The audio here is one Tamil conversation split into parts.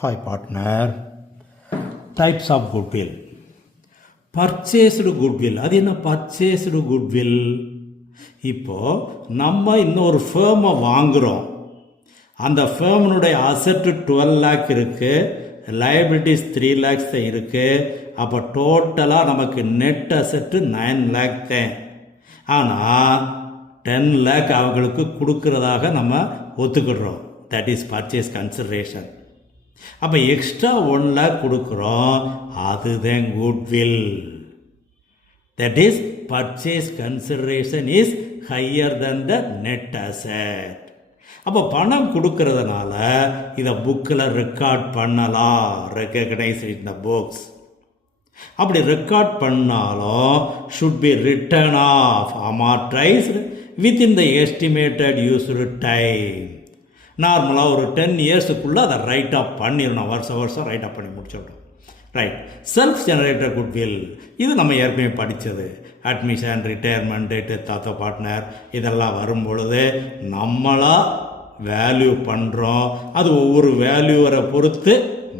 Hi partner. Types of goodwill. Purchased goodwill. அது என்ன purchased goodwill? இப்போ நம்ம இன்னொரு ஃபேர்மை வாங்குகிறோம். அந்த ஃபேர்மனுடைய அசெட்டு 12 லேக் இருக்குது, லைபிலிட்டிஸ் 3 லேக்ஸ் தான் இருக்குது. அப்போ டோட்டலாக நமக்கு நெட் அசெட்டு 9 லேக் தான். ஆனால் 10 லேக் அவங்களுக்கு கொடுக்கறதாக நம்ம ஒத்துக்கிடுறோம். That is purchase consideration. அப்போ எக்ஸ்ட்ரா 1 லேக் கொடுக்குறோம், அதுதான் goodwill. That is purchase consideration is higher than the net asset. அப்போ பணம் கொடுக்கறதுனால இதை புக்கில் ரெக்கார்ட் பண்ணலாம், ரெக்கக்னைஸ் இன் த புக்ஸ். அப்படி ரெக்கார்ட் பண்ணாலும் should be return of amortised within the estimated used time. நார்மலாக ஒரு 10 இயர்ஸுக்குள்ளே அதை ரைட் ஆஃப் பண்ணிடணும், வருஷம் ரைட் ஆஃப் பண்ணி முடிச்சிடணும். ரைட். செல்ஃப் ஜெனரேட்டட் குட்வில், இது நம்ம ஏற்கனவே படித்தது. Admission, retirement, death of the partner, இதெல்லாம் வரும் பொழுது நம்மளாக வேல்யூ பண்ணுறோம். அது ஒவ்வொரு வேல்யூவரை பொறுத்து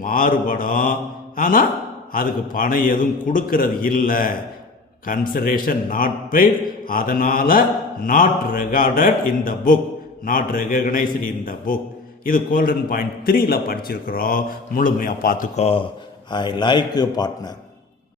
மாறுபடும். ஆனால் அதுக்கு பணம் எதுவும் கொடுக்கறது இல்லை. கன்சிடரேஷன் நாட் பெய்ட், அதனால் not recorded in the book, not recognised in the book. இது கோல்டன் பாயிண்ட் 3ல் படிச்சிருக்கிறோம். முழுமையாக பார்த்துக்கோ. I like you partner.